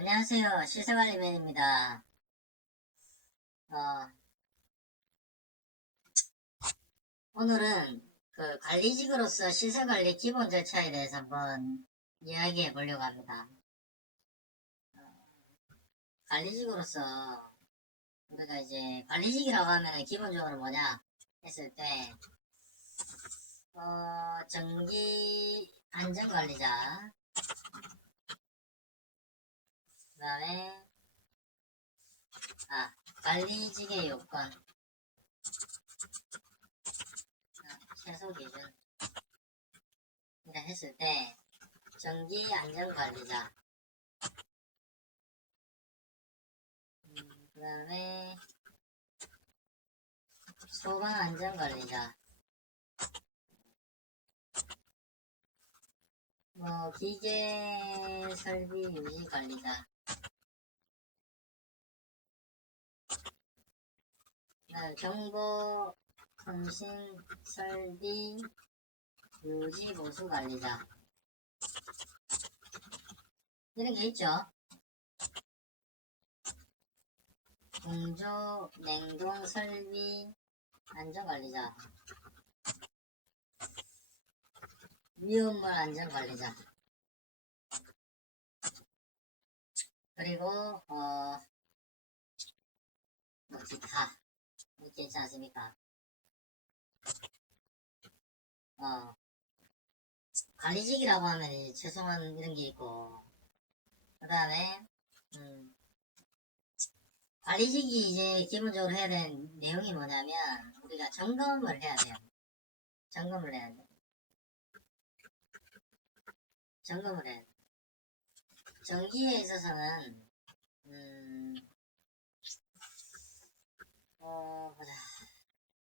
안녕하세요. 시세관리맨입니다. 어, 오늘은 그 관리직으로서 시세관리 기본 절차에 대해서 한번 이야기해 보려고 합니다. 관리직으로서 우리가 이제 관리직이라고 하면 기본적으로 뭐냐 했을 때, 정기 안전관리자, 그 다음에, 관리직의 요건, 최소 기준, 이라 했을 때, 정기 안전관리자, 그 다음에 소방안전관리자, 기계 설비 유지 관리자, 정보 통신 설비 유지 보수 관리자, 이런 게 있죠. 공조 냉동 설비 안전 관리자, 위험물 안전 관리자, 그리고 기타 이렇게 있지 않습니까? 관리직이라고 하면 이제 최소한 이런 게 있고, 그 다음에 관리직이 이제 기본적으로 해야 되는 내용이 뭐냐면 우리가 점검을 해야 돼요. 점검을 해야 돼. 점검을 해야 돼. 전기에 있어서는 보자.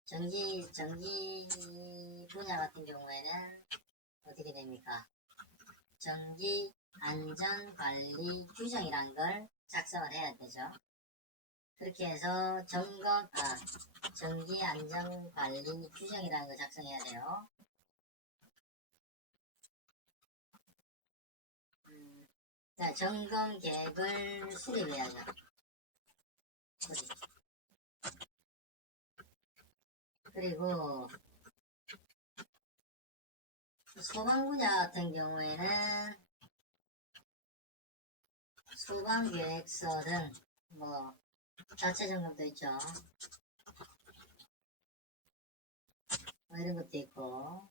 전기 분야 같은 경우에는 어떻게 됩니까? 전기 안전관리 규정이란 걸 작성을 해야 되죠. 그렇게 해서 전기 안전관리 규정이라는 걸 작성해야 돼요. 자, 점검 계획을 수립해야죠. 그리고 소방 분야 같은 경우에는 소방계획서 등 자체 점검도 있죠. 이런 것도 있고,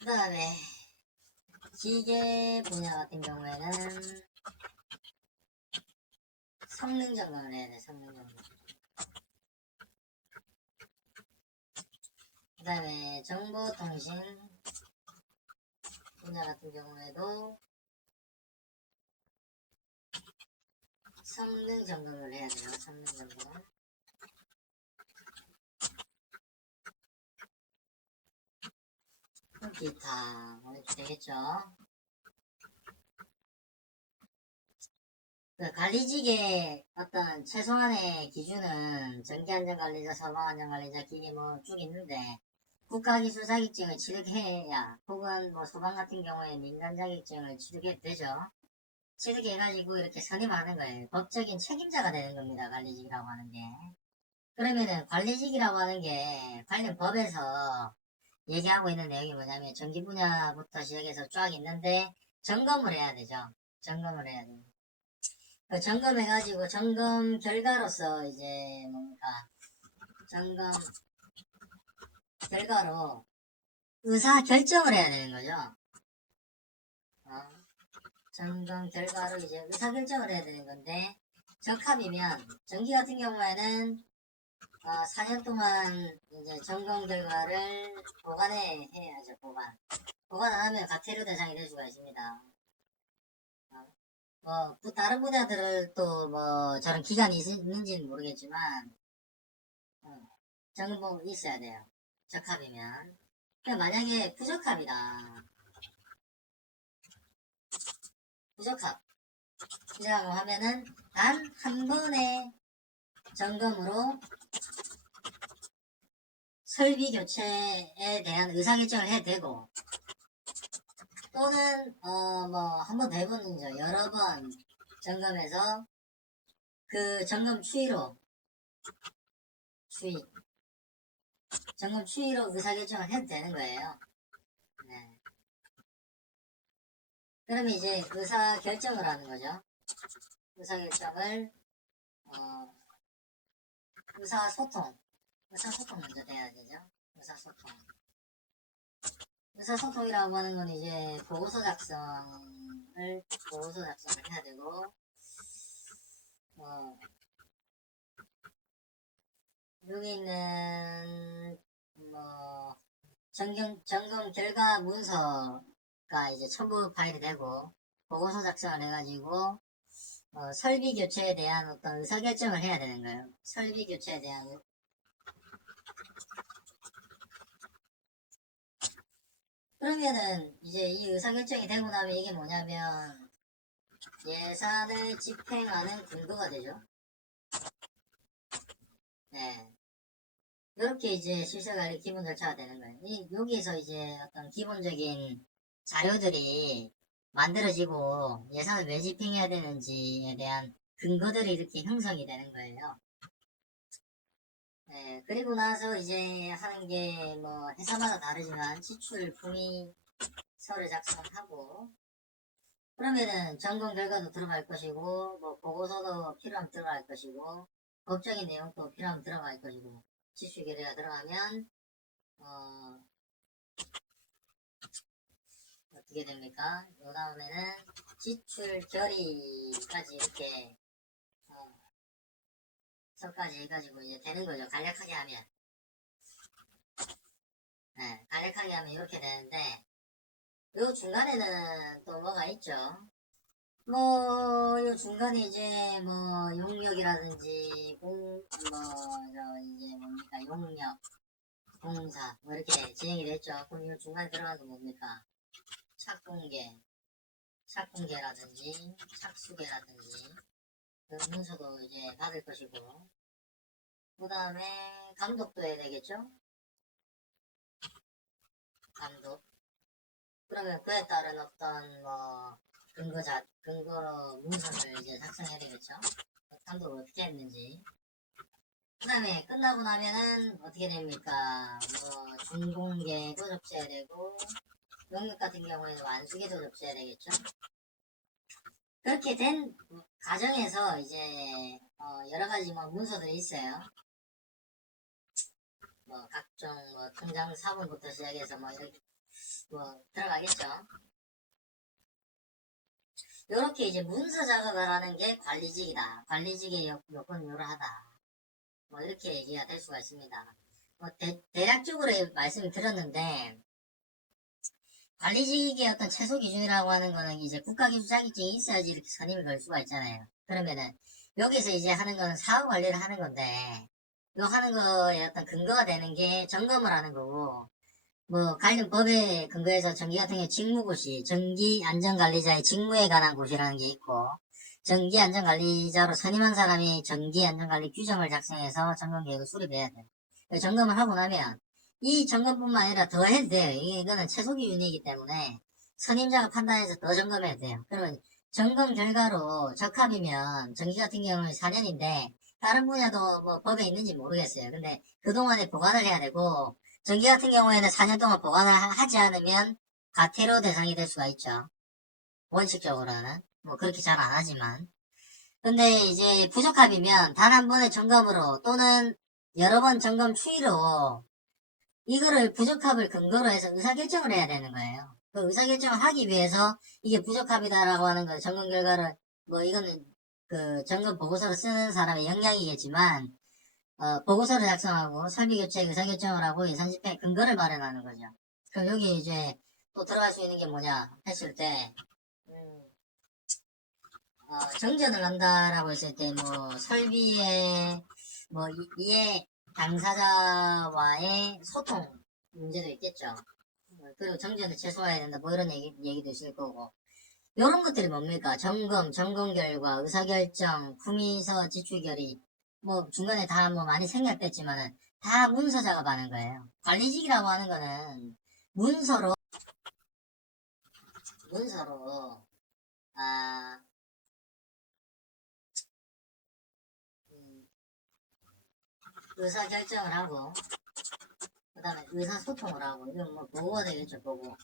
그 다음에 기계 분야 같은 경우에는 성능 점검을 해야 돼. 성능 점검. 그 다음에 정보통신 분야 같은 경우에도 성능 점검을 해야 돼요. 성능 점검. 기타 이렇게 되겠죠. 그 관리직의 어떤 최소한의 기준은 전기안전관리자, 소방안전관리자, 기계 쭉 있는데, 국가기술자격증을 취득해야, 혹은 소방 같은 경우에 민간 자격증을 취득해도 되죠. 취득해가지고 이렇게 선임하는 거예요. 법적인 책임자가 되는 겁니다. 관리직이라고 하는 게. 그러면은 관리직이라고 하는 게 관련 법에서 얘기하고 있는 내용이 뭐냐면 전기 분야부터 시작해서 쫙 있는데 점검을 해야 되죠. 점검을 해야 돼요. 그 점검해가지고 점검 결과로서 이제 점검 결과로 의사 결정을 해야 되는 거죠. 점검 결과로 이제 의사 결정을 해야 되는 건데, 적합이면 전기 같은 경우에는 4년 동안 이제 점검 결과를 해야죠. 보관 안 하면 과태료 대상이 될 수가 있습니다. 다른 분야들도 저런 기간이 있는지는 모르겠지만, 점검이 있어야 돼요. 적합이면. 만약에 부적합이다. 부적합이라고 하면은 단 한 번의 점검으로 설비 교체에 대한 의사결정을 해도 되고, 또는 한 번 더 해보는 거죠. 여러 번 점검해서 그 점검 추이로 추이 점검 추이로 의사결정을 해도 되는 거예요. 네. 그러면 이제 의사결정을 하는 거죠. 의사결정을 의사소통 먼저 돼야 되죠. 의사소통이라고 하는 건 이제 보고서 작성을 해야 되고 여기 있는 점검 결과 문서가 이제 첨부 파일이 되고 보고서 작성을 해가지고 설비 교체에 대한 어떤 의사결정을 해야 되는 거예요. 설비 교체에 대한 그러면은 이제 이 의사결정이 되고 나면 이게 뭐냐면 예산을 집행하는 근거가 되죠. 네. 이렇게 이제 실시관리 기본 절차가 되는 거예요. 여기에서 이제 어떤 기본적인 자료들이 만들어지고 예산을 왜 집행해야 되는지에 대한 근거들이 이렇게 형성이 되는 거예요. 네, 그리고 나서 이제 하는 게 뭐 회사마다 다르지만 지출 품위서를 작성하고 그러면은 점검 결과도 들어갈 것이고 뭐 보고서도 필요하면 들어갈 것이고 법적인 내용도 필요하면 들어갈 것이고 지출 결의가 들어가면 어떻게 됩니까? 그 다음에는 지출 결의까지 이렇게 서까지 해가지고 이제 되는 거죠. 간략하게 하면. 네, 간략하게 하면 이렇게 되는데 요 중간에는 또 뭐가 있죠? 요 중간에 이제 용역이라든지 이제 뭡니까 용역 공사 뭐 이렇게 진행이 됐죠. 그럼 요 중간에 들어가는 거 뭡니까? 착공계라든지 착수계라든지 그 문서도 이제 받을 것이고 그 다음에 감독도 해야 되겠죠? 감독. 그러면 그에 따른 어떤 근거 문서를 이제 작성해야 되겠죠? 감독을 어떻게 했는지. 그 다음에 끝나고 나면은 어떻게 됩니까? 준공계도 접수해야 되고, 용역 같은 경우에는 완수계도 접수해야 되겠죠? 그렇게 된 과정에서 이제, 여러 가지 문서들이 있어요. 각종 통장 사본부터 시작해서 이렇게 들어가겠죠? 이렇게 이제 문서 작업을 하는 게 관리직이다. 관리직의 요건은 이러하다. 이렇게 얘기가 될 수가 있습니다. 대략적으로 말씀을 드렸는데, 관리직의 어떤 최소 기준이라고 하는 거는 이제 국가기술 자격증이 있어야지 이렇게 선임을 걸 수가 있잖아요. 그러면은, 여기서 이제 하는 거는 사업 관리를 하는 건데, 이거 하는 거에 어떤 근거가 되는 게 점검을 하는 거고, 관련 법에 근거해서 전기 같은 경우 직무고시, 전기안전관리자의 직무에 관한 고시라는 게 있고, 전기안전관리자로 선임한 사람이 전기안전관리 규정을 작성해서 점검계획을 수립해야 돼요. 점검을 하고 나면, 이 점검뿐만 아니라 더 해도 돼요. 이거는 최소 기준이기 때문에, 선임자가 판단해서 더 점검해야 돼요. 그러면 점검 결과로 적합이면, 전기 같은 경우는 4년인데, 다른 분야도 법에 있는지 모르겠어요. 근데 그동안에 보관을 해야 되고, 전기 같은 경우에는 4년 동안 보관을 하지 않으면 과태료 대상이 될 수가 있죠. 원칙적으로는. 그렇게 잘 안 하지만. 근데 이제 부적합이면 단 한 번의 점검으로 또는 여러 번 점검 추이로 이거를 부적합을 근거로 해서 의사결정을 해야 되는 거예요. 그 의사결정을 하기 위해서 이게 부적합이다라고 하는 거 점검 결과를 이거는 그 점검 보고서를 쓰는 사람의 역량이겠지만 보고서를 작성하고 설비교체 의사결정을 하고 예산집행 근거를 마련하는 거죠. 그럼 여기 이제 또 들어갈 수 있는 게 뭐냐 했을 때 정전을 한다라고 했을 때 설비의 이해 당사자와의 소통 문제도 있겠죠. 그리고 정전을 최소화해야 된다 이런 얘기도 있을 거고 이런 것들이 뭡니까? 점검 결과, 의사결정, 품위서 지출결의 중간에 다 많이 생략됐지만은 다 문서 작업하는 거예요. 관리직이라고 하는 거는 문서로 아, 의사결정을 하고, 그 다음에 의사소통을 하고, 이건 뭐 보고가 되겠죠, 보고.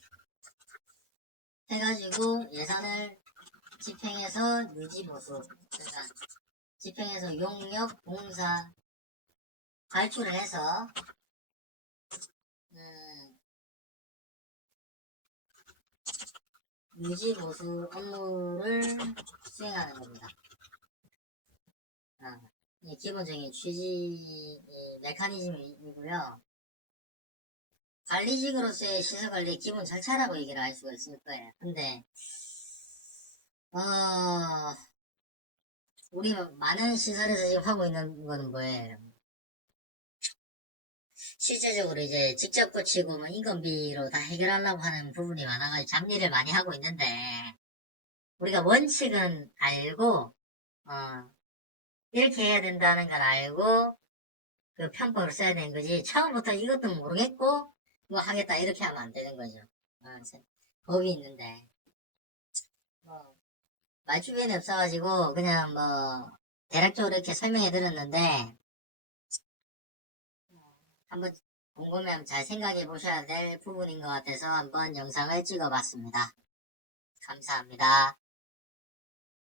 해가지고 예산을 집행해서 유지보수, 그러니까 집행해서 용역, 봉사, 발주를 해서, 음, 유지보수 업무를 수행하는 겁니다. 아, 이 기본적인 취지, 메커니즘이고요. 관리직으로서의 시설관리 기본 절차라고 얘기를 할 수가 있을 거예요. 근데, 어, 우리 많은 시설에서 지금 하고 있는 거는 뭐예요? 실제적으로 이제 직접 고치고 뭐 인건비로 다 해결하려고 하는 부분이 많아가지고 잡일을 많이 하고 있는데, 우리가 원칙은 알고, 어, 이렇게 해야 된다는 걸 알고, 그 편법을 써야 되는 거지. 처음부터 이것도 모르겠고, 뭐 하겠다, 이렇게 하면 안 되는 거죠. 어, 법이 있는데. 뭐, 말 주변이 없어가지고, 그냥 뭐, 대략적으로 이렇게 설명해 드렸는데, 한번 궁금하면 잘 생각해 보셔야 될 부분인 것 같아서 한번 영상을 찍어 봤습니다. 감사합니다.